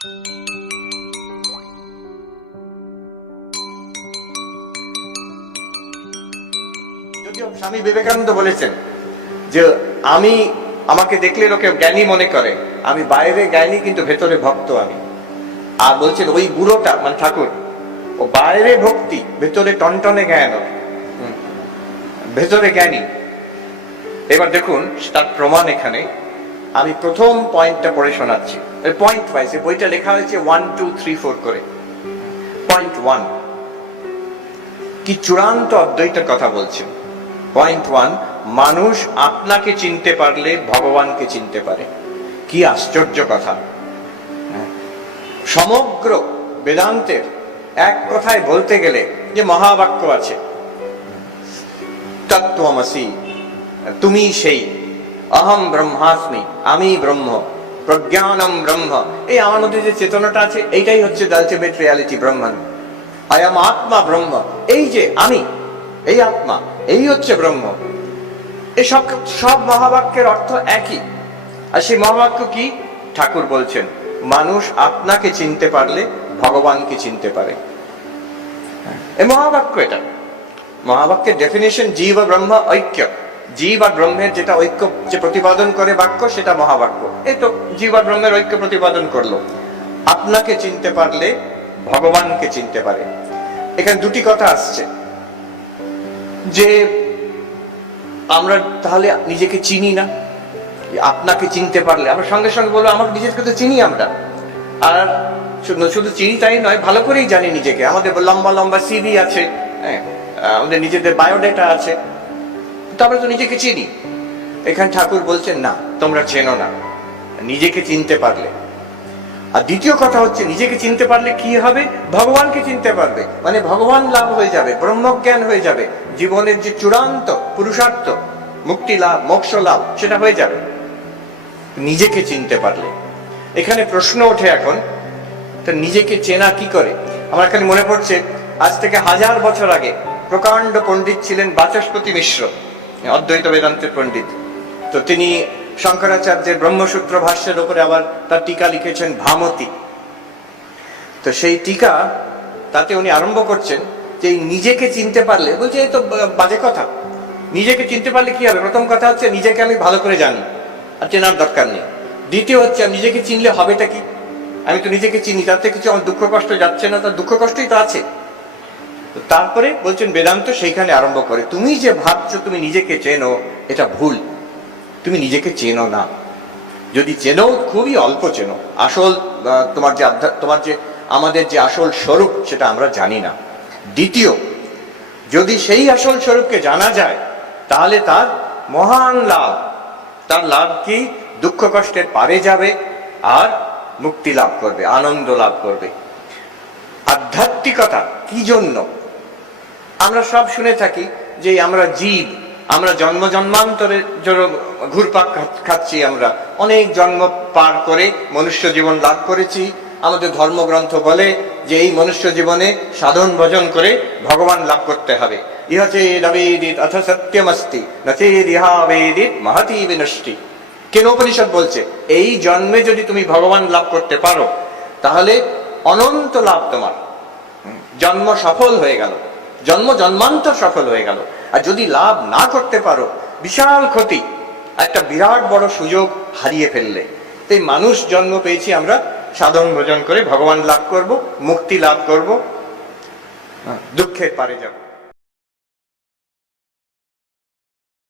যদিও স্বামী বিবেকানন্দ বলেছেন যে আমাকে দেখলে লোকে জ্ঞানী মনে করে, আমি বাইরে জ্ঞানী কিন্তু ভেতরে ভক্ত আমি। আর বলছেন ওই বুড়োটা মানে ঠাকুর, ও বাইরে ভক্তি ভেতরে টনটনে জ্ঞান, ভেতরে জ্ঞানী। এবার দেখুন তার প্রমাণ এখানে। আমি প্রথম পয়েন্টটা পড়ে শোনাচ্ছি, পয়েন্ট ওয়াইজ। বইটা লেখা হয়েছে 1 2 3 4 করে। পয়েন্ট 1 কি চূড়ান্ত অদ্বৈতের কথা বলছেন। পয়েন্ট 1, মানুষ আপনাকে চিনতে পারলে ভগবানকে চিনতে পারে। কি আশ্চর্য কথা! সমগ্র বেদান্তের এক কথায় বলতে গেলে যে মহাবাক্য আছে, তত্ত্বমসি, তুমি সেই, অহম ব্রহ্মাস্মি, আমি ব্রহ্ম, প্রজ্ঞানম ব্রহ্ম। এই আমার মধ্যে যে চেতনাটা আছে এইটাই হচ্ছে আলটিমেট রিয়ালিটি, ব্রহ্মান। আই এম আত্মা ব্রহ্ম, এই যে আমি, এই আত্মা, এই হচ্ছে ব্রহ্ম। এই সব মহাবাক্যের অর্থ একই। আর সেই মহাবাক্য কি? ঠাকুর বলছেন মানুষ আপনাকে চিনতে পারলে ভগবানকে চিনতে পারে। এই মহাবাক্য, এটা মহাবাক্যের ডেফিনেশন জীব ও ব্রহ্ম ঐক্য। জীব আর ব্রহ্মের যেটা ঐক্য যে প্রতিপাদন করে বাক্য, সেটা মহাবাক্য। এই তো জীব আর ব্রহ্মের ঐক্য প্রতিপাদন করলো। আপনাকে চিনতে পারলে ভগবানকে চিনতে পারে। এখানে দুটি কথা আসছে, যে আমরা তাহলে নিজেকে চিনি না। আপনাকে চিনতে পারলে আমরা সঙ্গে সঙ্গে বলবো আমাকে নিজেকে তো চিনি আমরা। আর শুধু চিনি তাই নয়, ভালো করেই জানি নিজেকে। আমাদের লম্বা লম্বা সিভি আছে, আমাদের নিজেদের বায়োডাটা আছে, তো আমরা তো নিজেকে চিনি। এখানে ঠাকুর বলছেন না, তোমরা চেনো না, নিজেকে চিনতে পারলে। আর দ্বিতীয় কথা হচ্ছে, নিজেকে চিনতে পারলে কি হবে? ভগবানকে চিনতে পারবে, মানে ভগবান লাভ হয়ে যাবে, ব্রহ্মজ্ঞান হয়ে যাবে। জীবনের যে চূড়ান্ত পুরুষার্থ, মুক্তি লাভ, মোক্ষ লাভ, সেটা হয়ে যাবে নিজেকে চিনতে পারলে। এখানে প্রশ্ন ওঠে এখন, তো নিজেকে চেনা কি করে? আমার এখানে মনে পড়ছে, আজ থেকে 1000 বছর আগে প্রকাণ্ড পণ্ডিত ছিলেন বাচস্পতি মিশ্র, অদ্বৈত বেদান্তের পণ্ডিত। তো তিনি শঙ্করাচার্যের ব্রহ্মসূত্র ভাষ্যের উপরে আবার তার টিকা লিখেছেন ভামতি। তো সেই টিকা, তাতে উনি আরম্ভ করছেন যে নিজেকে চিনতে পারলে, বলছে এই তো বাজে কথা। নিজেকে চিনতে পারলে কি হবে? প্রথম কথা হচ্ছে নিজেকে আমি ভালো করে জানি, আর চেনার দরকার নেই। দ্বিতীয় হচ্ছে আমি নিজেকে চিনলে হবেটা কি? আমি তো নিজেকে চিনি, তাতে কিছু আমার দুঃখ কষ্ট যাচ্ছে না, তার দুঃখ কষ্টই তো আছে। তারপরে বলছেন বেদান্ত সেইখানে আরম্ভ করে, তুমি যে ভাবছো তুমি নিজেকে চেনো, এটা ভুল। তুমি নিজেকে চেনো না। যদি চেনো, খুবই অল্প চেনো। আসল তোমার যে আমাদের যে আসল স্বরূপ, সেটা আমরা জানি না। দ্বিতীয়, যদি সেই আসল স্বরূপকে জানা যায়, তাহলে তার মহান লাভ। তার লাভ কি? দুঃখ কষ্টের পারে যাবে আর মুক্তি লাভ করবে, আনন্দ লাভ করবে। আধ্যাত্মিকতা কি জন্য? আমরা সব শুনে থাকি যে আমরা জীব, আমরা জন্ম জন্মান্তরে ঘুরপাক খাচ্ছি, আমরা অনেক জন্ম পার করে মনুষ্য জীবন লাভ করেছি। আমাদের ধর্মগ্রন্থ বলে যে এই মনুষ্য জীবনে সাধন ভজন করে ভগবান লাভ করতে হবে। ইহ চেদবেদিত অথ সত্যমস্তি ন চেদিহা বেদিত মহতি বিনষ্টি। কেন উপনিষদ বলছে এই জন্মে যদি তুমি ভগবান লাভ করতে পারো, তাহলে অনন্ত লাভ তোমার। জন্ম সফল হয়ে গেল, জন্ম জন্মান্তর সফল হয়ে গেল। আর যদি লাভ না করতে পারো, বিশাল ক্ষতি, একটা বিরাট বড় সুযোগ হারিয়ে ফেললে। তাই মানুষ জন্ম পেয়েছি আমরা সাধন ভজন করে ভগবান লাভ করব, মুক্তি লাভ করব, দুঃখের পারে যাব।